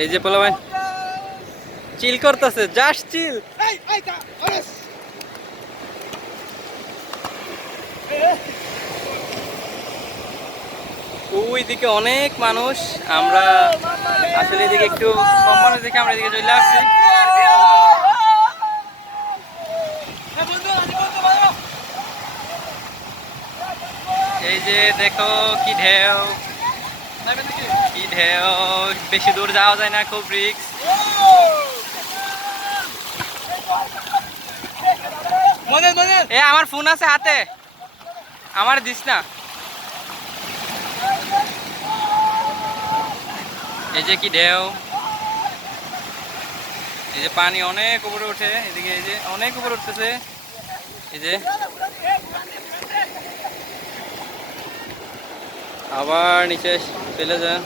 এই যে পোলাপান চিল করতেছে, জাস্ট চিল। ওইদিকে অনেক মানুষ, আমরা আসলে এদিকে একটু কম মানুষ দেখে আমরা এদিকে চলে আসছি। এই যে দেখো কি ঢেউ, কি ঢেউ, বেশি দূর যাওয়া যায় না, খুব রিস্ক। এ আমার ফোন আছে হাতে, আমার দিস না। এই যে কি ঢেউ, এই যে পানি অনেক উপরে ওঠে, এদিকে এই যে অনেক উপরে উঠতেছে, এই যে আবার নিচে চলে যায়।